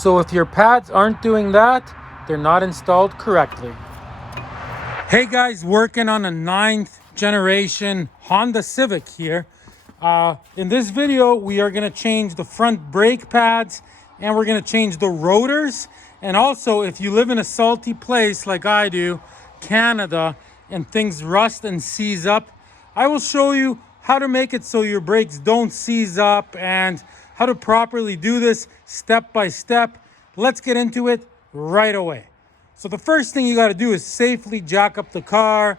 So if your pads aren't doing that, they're not installed correctly. Hey guys, working on a 9th generation Honda Civic here. In this video, we are gonna change the front brake pads and we're gonna change the rotors. And also, if you live in a salty place like I do, Canada, and things rust and seize up, I will show you how to make it so your brakes don't seize up and how to properly do this step by step. Let's get into it right away. So the first thing you got to do is safely jack up the car,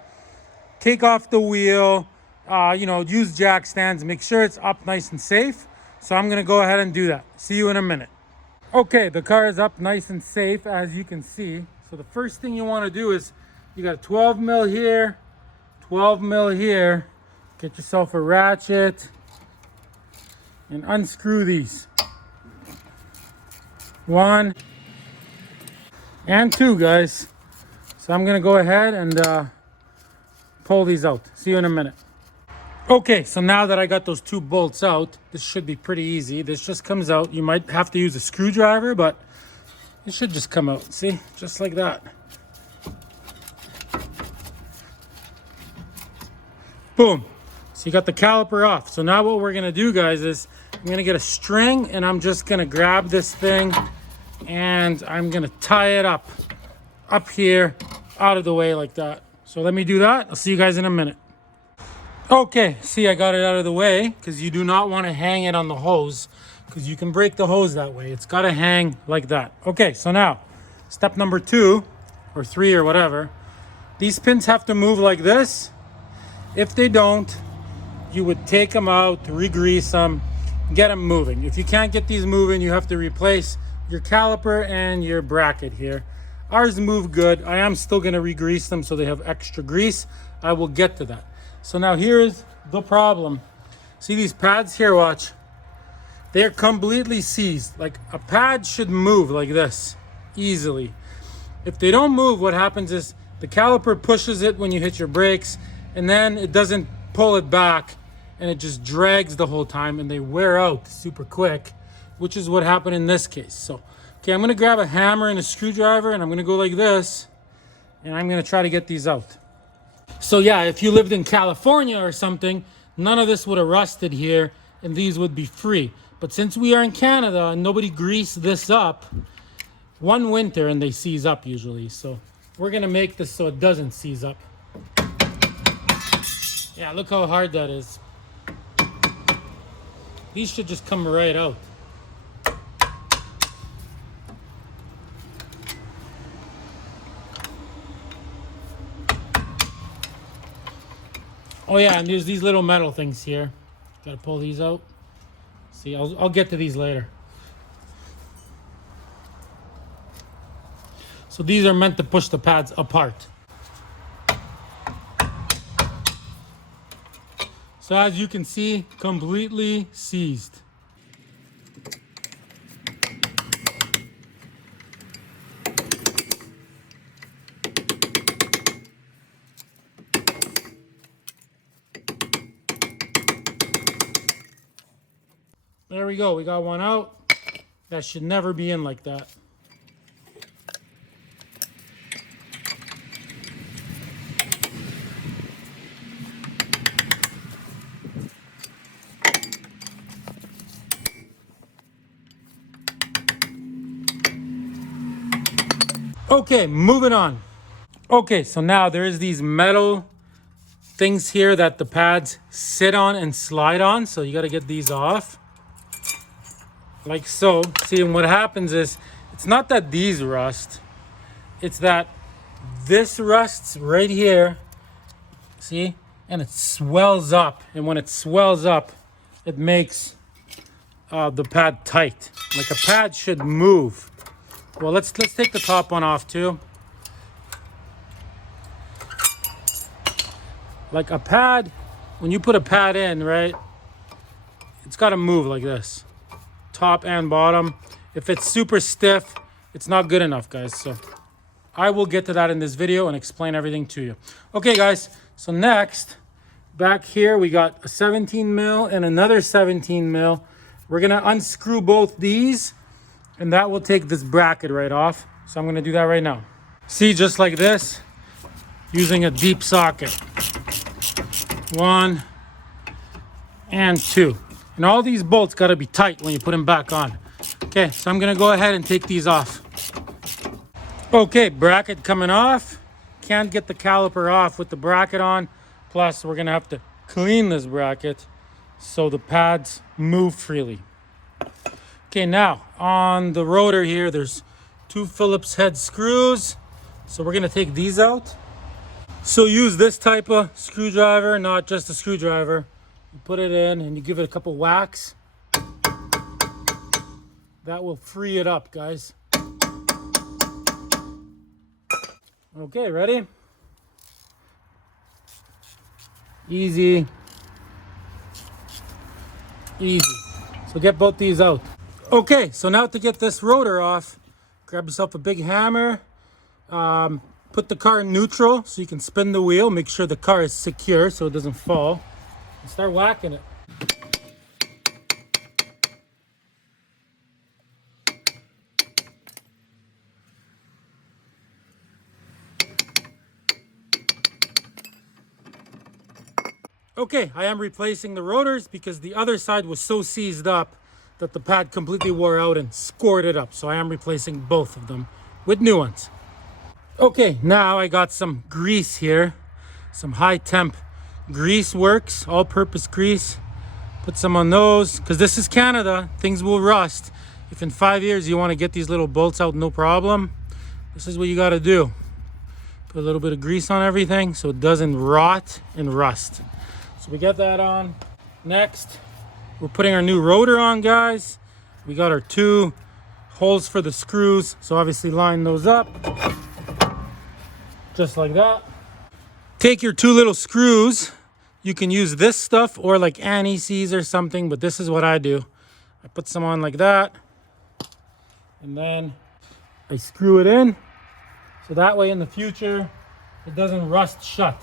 take off the wheel, use jack stands, make sure it's up nice and safe. So I'm going to go ahead and do that. See you in a minute. Okay, the car is up nice and safe, as you can see. So the first thing you want to do is you got 12 mil here, 12 mil here. Get yourself a ratchet and unscrew these. 1 and 2, guys. So I'm gonna go ahead and pull these out. See you in a minute. Okay, so now that I got those 2 bolts out, this should be pretty easy. This just comes out. You might have to use a screwdriver, but it should just come out. See, just like that. Boom. So you got the caliper off. So now what we're gonna do, guys, is I'm gonna get a string and I'm just gonna grab this thing and I'm gonna tie it up here, out of the way like that. So let me do that. I'll see you guys in a minute. Okay, see, I got it out of the way because you do not want to hang it on the hose because you can break the hose that way. It's got to hang like that. Okay, so now step number 2 or 3 or whatever. These pins have to move like this. If they don't, you would take them out, re-grease them, get them moving. If you can't get these moving, you have to replace your caliper and your bracket here. Ours move good. I am still going to re-grease them so they have extra grease. I will get to that. So now here's the problem. See these pads here? Watch. They're completely seized. Like a pad should move like this easily. If they don't move, what happens is the caliper pushes it when you hit your brakes and then it doesn't pull it back and it just drags the whole time and they wear out super quick, which is what happened in this case. So, okay, I'm gonna grab a hammer and a screwdriver and I'm gonna go like this and I'm gonna try to get these out. So yeah, if you lived in California or something, none of this would have rusted here and these would be free. But since we are in Canada and nobody greased this up, one winter and they seize up usually. So we're gonna make this so it doesn't seize up. Yeah, look how hard that is. These should just come right out. Oh yeah, and there's these little metal things here. Gotta pull these out. See, I'll get to these later. So these are meant to push the pads apart. So as you can see, completely seized. There we go, we got one out. That should never be in like that. Okay, moving on. Okay, so now there is these metal things here that the pads sit on and slide on. So you got to get these off. Like so. See, and what happens is, it's not that these rust. It's that this rusts right here. See? And it swells up. And when it swells up, it makes the pad tight. Like a pad should move. Well, let's take the top one off too. Like a pad, when you put a pad in, right? It's got to move like this. Top and bottom. If it's super stiff, it's not good enough, guys. So I will get to that in this video and explain everything to you. Okay, guys. So next, back here, we got a 17 mil and another 17 mil. We're going to unscrew both these and that will take this bracket right off. So I'm gonna do that right now. See, just like this, using a deep socket. 1 and 2. And all these bolts gotta be tight when you put them back on. Okay, so I'm gonna go ahead and take these off. Okay, bracket coming off. Can't get the caliper off with the bracket on. Plus, we're gonna have to clean this bracket so the pads move freely. Okay, now on the rotor here, there's 2 Phillips head screws. So we're gonna take these out. So use this type of screwdriver, not just a screwdriver. You put it in and you give it a couple whacks. That will free it up, guys. Okay, ready? Easy. Easy. So get both these out. Okay, so now to get this rotor off, grab yourself a big hammer. Put the car in neutral so you can spin the wheel. Make sure the car is secure so it doesn't fall. And start whacking it. Okay, I am replacing the rotors because the other side was so seized up that the pad completely wore out and scored it up. So I am replacing both of them with new ones. Okay, now I got some grease here. Some high temp grease works, all-purpose grease. Put some on those, because this is Canada, things will rust. If in 5 years you want to get these little bolts out, no problem. This is what you got to do. Put a little bit of grease on everything so it doesn't rot and rust. So we got that on. Next, we're putting our new rotor on, guys. We got our 2 holes for the screws, so obviously line those up. Just like that. Take your 2 little screws. You can use this stuff or like anti-seize or something, but this is what I do. I put some on like that, and then I screw it in, so that way in the future it doesn't rust shut.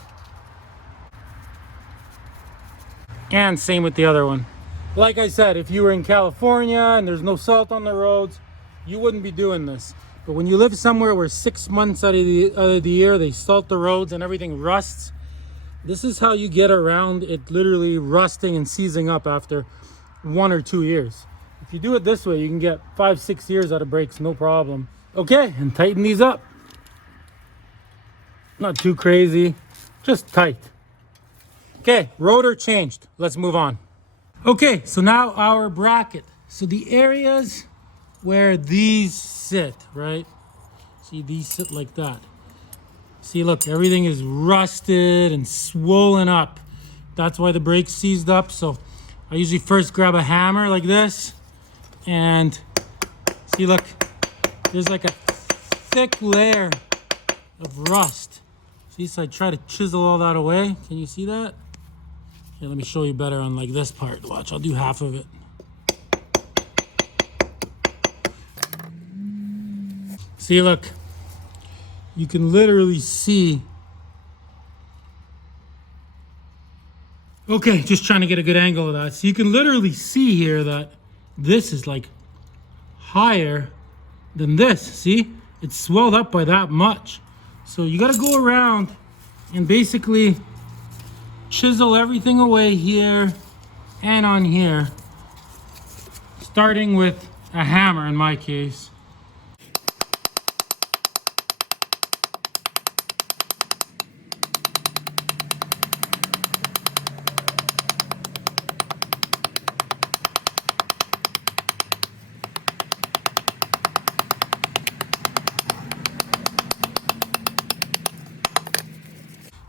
And same with the other one. Like I said, if you were in California and there's no salt on the roads, you wouldn't be doing this. But when you live somewhere where 6 months out of the year they salt the roads and everything rusts, this is how you get around it literally rusting and seizing up after 1 or 2 years. If you do it this way, you can get 5-6 years out of brakes, no problem. Okay, and tighten these up. Not too crazy, just tight. Okay, rotor changed. Let's move on. Okay, so now our bracket. So the areas where these sit, right? See, these sit like that. See, look, everything is rusted and swollen up. That's why the brake's seized up. So I usually first grab a hammer like this, and see, look, there's like a thick layer of rust. See, so I try to chisel all that away. Can you see that? Here, let me show you better on like this part. Watch, I'll do half of it. See, look, you can literally see. Okay, just trying to get a good angle of that. So you can literally see here that this is like higher than this. See, it's swelled up by that much. So you got to go around and basically chisel everything away here and on here, starting with a hammer in my case.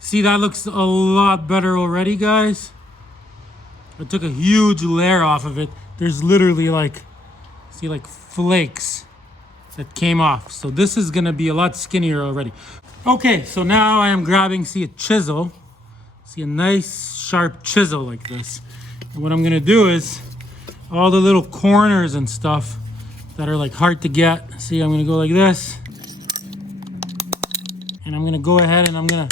See, that looks a lot better already, guys. I took a huge layer off of it. There's literally like, see, like flakes that came off. So this is gonna be a lot skinnier already. Okay, so now I am grabbing, see, a chisel. See, a nice sharp chisel like this. And what I'm gonna do is all the little corners and stuff that are like hard to get. See, I'm gonna go like this. And I'm gonna go ahead and I'm gonna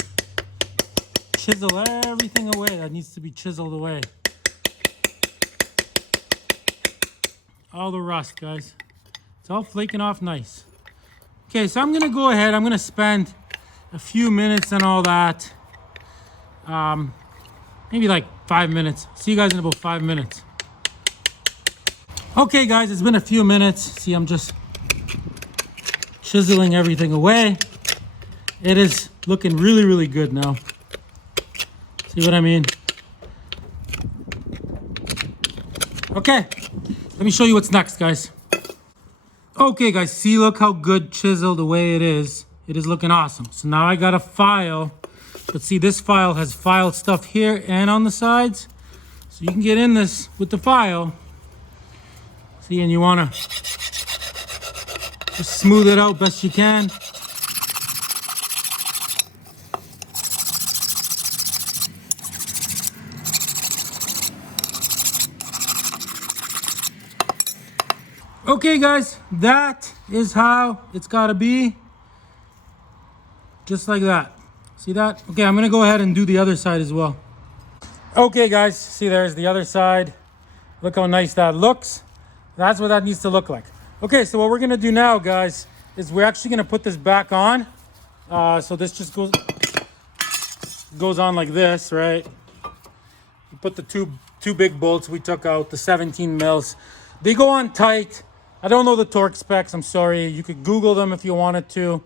chisel everything away that needs to be chiseled away. All the rust, guys. It's all flaking off nice. Okay, so I'm gonna go ahead. I'm gonna spend a few minutes and all that. Maybe like 5 minutes. See you guys in about 5 minutes. Okay, guys, it's been a few minutes. See, I'm just chiseling everything away. It is looking really, really good now. See what I mean? Okay, let me show you what's next, guys. Okay, guys, see, look how good chiseled away it is. It is looking awesome. So now I got a file. But see, this file has filed stuff here and on the sides. So you can get in this with the file. See, and you want to just smooth it out best you can. Okay, guys, that is how it's got to be. Just like that. See that? Okay, I'm gonna go ahead and do the other side as well. Okay, guys, see, there's the other side. Look how nice that looks. That's what that needs to look like. Okay, so what we're gonna do now, guys, is we're actually gonna put this back on. So this just goes on like this, right? You put the two big bolts we took out, the 17 mils. They go on tight. I don't know the torque specs, I'm sorry. You could Google them if you wanted to.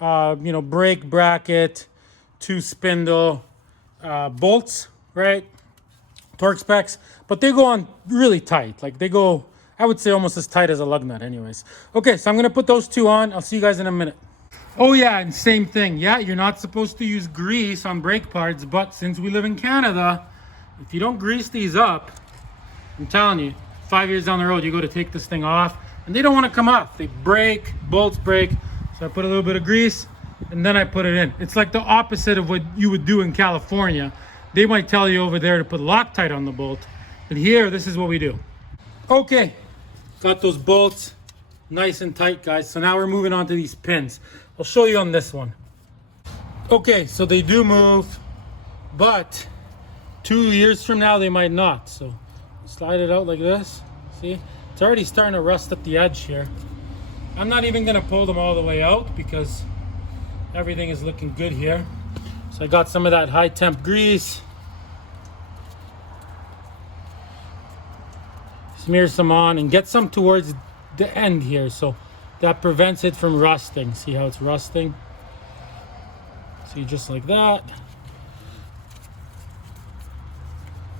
You know, brake bracket, 2 spindle bolts, right? Torque specs, but they go on really tight. Like they go, I would say almost as tight as a lug nut anyways. Okay, so I'm gonna put those 2 on. I'll see you guys in a minute. Oh yeah, and same thing. Yeah, you're not supposed to use grease on brake parts, but since we live in Canada, if you don't grease these up, I'm telling you, 5 years down the road, you go to take this thing off and they don't want to come off. They break, bolts break. So I put a little bit of grease and then I put it in. It's like the opposite of what you would do in California. They might tell you over there to put Loctite on the bolt, but here, this is what we do. Okay, got those bolts nice and tight, guys. So now we're moving on to these pins. I'll show you on this one. Okay, so they do move, but 2 years from now, they might not. So slide it out like this. See, it's already starting to rust at the edge here. I'm not even gonna pull them all the way out because everything is looking good here. So I got some of that high temp grease. Smear some on and get some towards the end here. So that prevents it from rusting. See how it's rusting? See, just like that.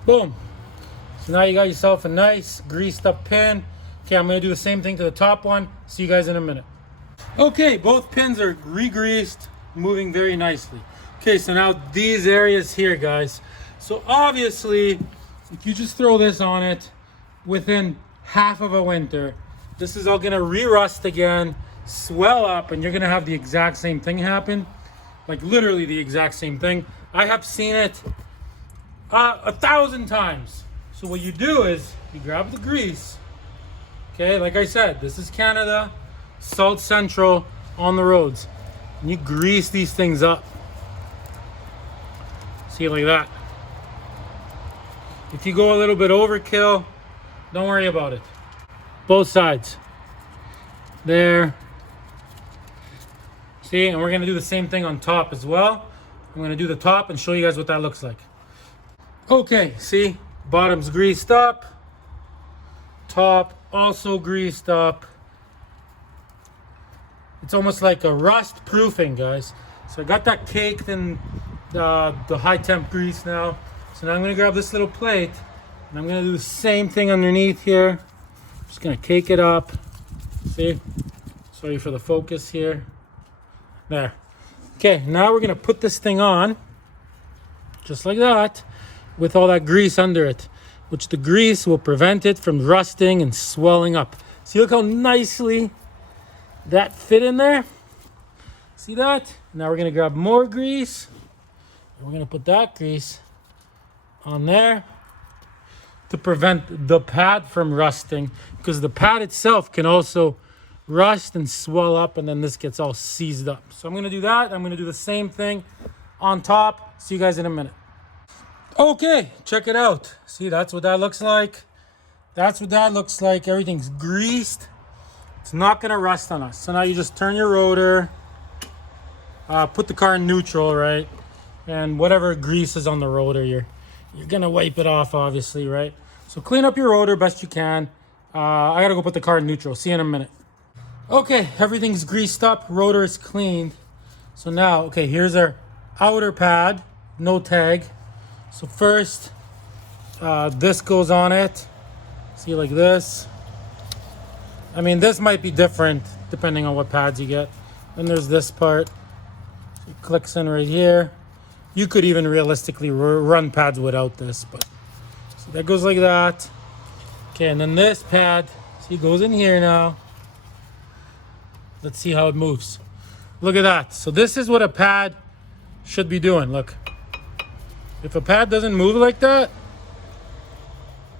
Boom. So now you got yourself a nice greased up pin. Okay, I'm gonna do the same thing to the top one. See you guys in a minute. Okay, both pins are re-greased, moving very nicely. Okay, so now these areas here, guys. So obviously, if you just throw this on it within half of a winter, this is all gonna re-rust again, swell up, and you're gonna have the exact same thing happen. Like literally the exact same thing. I have seen it 1,000 times. So what you do is you grab the grease. Okay, like I said, this is Canada, Salt Central on the roads. And you grease these things up. See, like that. If you go a little bit overkill, don't worry about it. Both sides. There. See, and we're gonna do the same thing on top as well. I'm gonna do the top and show you guys what that looks like. Okay, see, bottom's greased up. Top also greased up. It's almost like a rust proofing, guys. So I got that caked in the high temp grease now. So now I'm gonna grab this little plate and I'm gonna do the same thing underneath here. Just gonna cake it up. See? Sorry for the focus here. There. Okay, now we're gonna put this thing on just like that with all that grease under it, which the grease will prevent it from rusting and swelling up. See, look how nicely that fit in there? See that? Now we're gonna grab more grease. And we're gonna put that grease on there to prevent the pad from rusting, because the pad itself can also rust and swell up, and then this gets all seized up. So I'm gonna do that. I'm gonna do the same thing on top. See you guys in a minute. Okay, check it out. See, that's what that looks like. That's what that looks like. Everything's greased. It's not gonna rust on us. So now you just turn your rotor, put the car in neutral, right? And whatever grease is on the rotor, you're gonna wipe it off, obviously, right? So clean up your rotor best you can. I gotta go put the car in neutral. See you in a minute. Okay, everything's greased up, rotor is cleaned. So now, okay, here's our outer pad, no tag. So first, this goes on it. See, like this. I mean, this might be different depending on what pads you get. Then there's this part. It clicks in right here. You could even realistically run pads without this, but so that goes like that. Okay, and then this pad, see, it goes in here now. Let's see how it moves. Look at that. So this is what a pad should be doing. Look, if a pad doesn't move like that,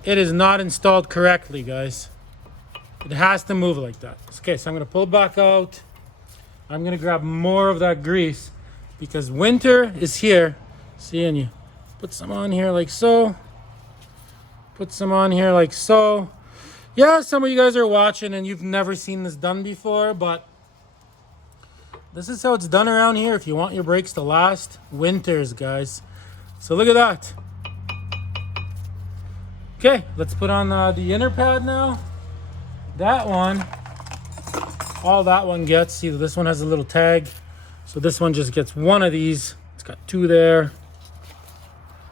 it is not installed correctly, guys. It has to move like that. Okay, so I'm gonna pull it back out. I'm gonna grab more of that grease because winter is here. See, and you put some on here like so. Put some on here like so. Yeah, some of you guys are watching and you've never seen this done before, but this is how it's done around here if you want your brakes to last winters, guys. So look at that. Okay, let's put on the inner pad now. That one, all that one gets, see, this one has a little tag. So this one just gets one of these. It's got two there.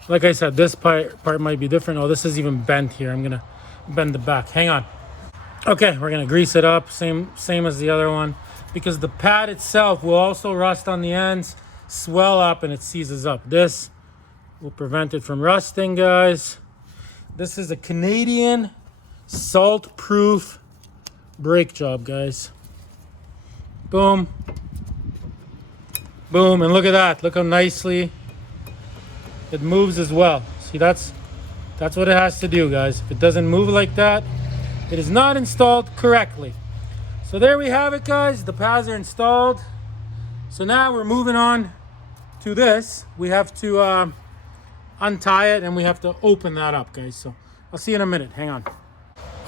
Like I said, this part might be different. Oh, this is even bent here. I'm gonna bend the back. Hang on. Okay, we're gonna grease it up, same as the other one, because the pad itself will also rust on the ends, swell up, and it seizes up. This will prevent it from rusting, guys. This is a Canadian salt-proof brake job, guys. Boom. Boom, and look at that. Look how nicely it moves as well. See, that's what it has to do, guys. If it doesn't move like that, it is not installed correctly. So there we have it, guys. The pads are installed. So now we're moving on to this. We have to untie it and we have to open that up, guys. So I'll see you in a minute. Hang on.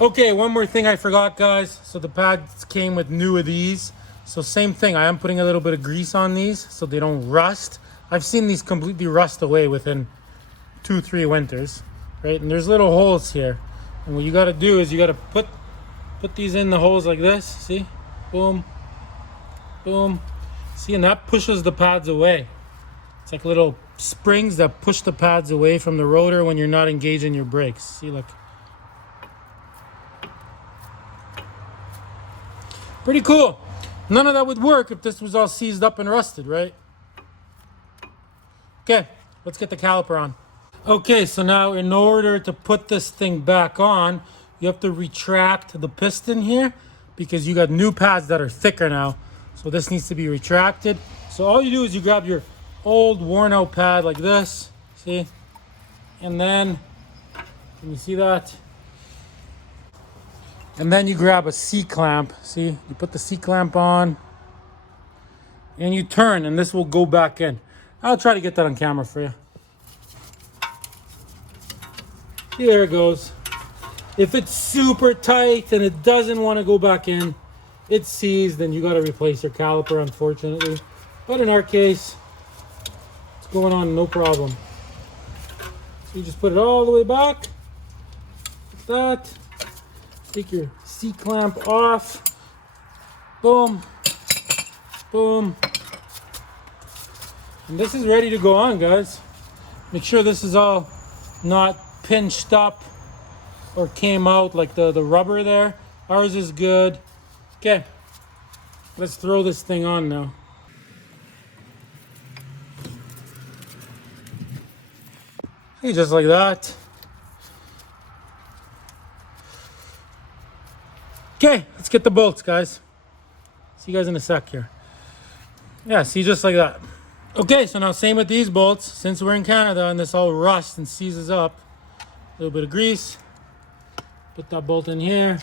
Okay, one more thing I forgot, guys. So the pads came with new of these. So same thing, I am putting a little bit of grease on these so they don't rust. I've seen these completely rust away within 2-3 winters, right? And there's little holes here. And what you gotta do is you gotta put these in the holes like this, see? Boom, boom. See, and that pushes the pads away. It's like little springs that push the pads away from the rotor when you're not engaging your brakes. See, look. Pretty cool. None of that would work if this was all seized up and rusted, right? Okay, let's get the caliper on. Okay, so now in order to put this thing back on, you have to retract the piston here because you got new pads that are thicker now. So this needs to be retracted. So all you do is you grab your old worn out pad like this, see? And then, can you see that? And then you grab a C-clamp, see? You put the C-clamp on and you turn and this will go back in. I'll try to get that on camera for you. See, there it goes. If it's super tight and it doesn't want to go back in, it's seized, then you got to replace your caliper, unfortunately. But in our case, it's going on no problem. So you just put it all the way back, like that. Take your C-clamp off. Boom. Boom. And this is ready to go on, guys. Make sure this is all not pinched up or came out like the rubber there. Ours is good. Okay, let's throw this thing on now. Hey, just like that. Okay, let's get the bolts, guys. See you guys in a sec here. Yeah, see, just like that. Okay, so now same with these bolts. Since we're in Canada and this all rusts and seizes up, a little bit of grease. Put that bolt in here.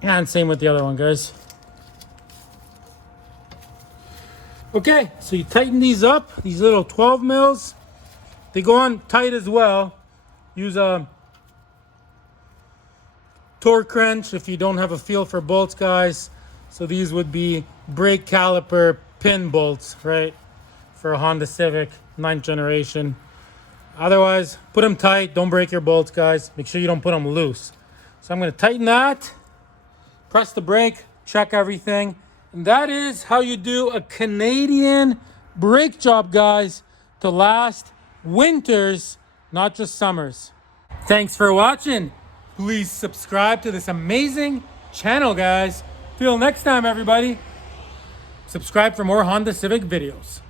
And same with the other one, guys. Okay, so you tighten these up, these little 12 mils. They go on tight as well. Use a torque wrench if you don't have a feel for bolts, guys. So these would be brake caliper pin bolts, right? For a Honda Civic 9th generation. Otherwise, put them tight. Don't break your bolts, guys. Make sure you don't put them loose. So I'm going to tighten that. Press the brake. Check everything. And that is how you do a Canadian brake job, guys, to last winters, not just summers. Thanks for watching. Please subscribe to this amazing channel, guys. Till next time, everybody. Subscribe for more Honda Civic videos.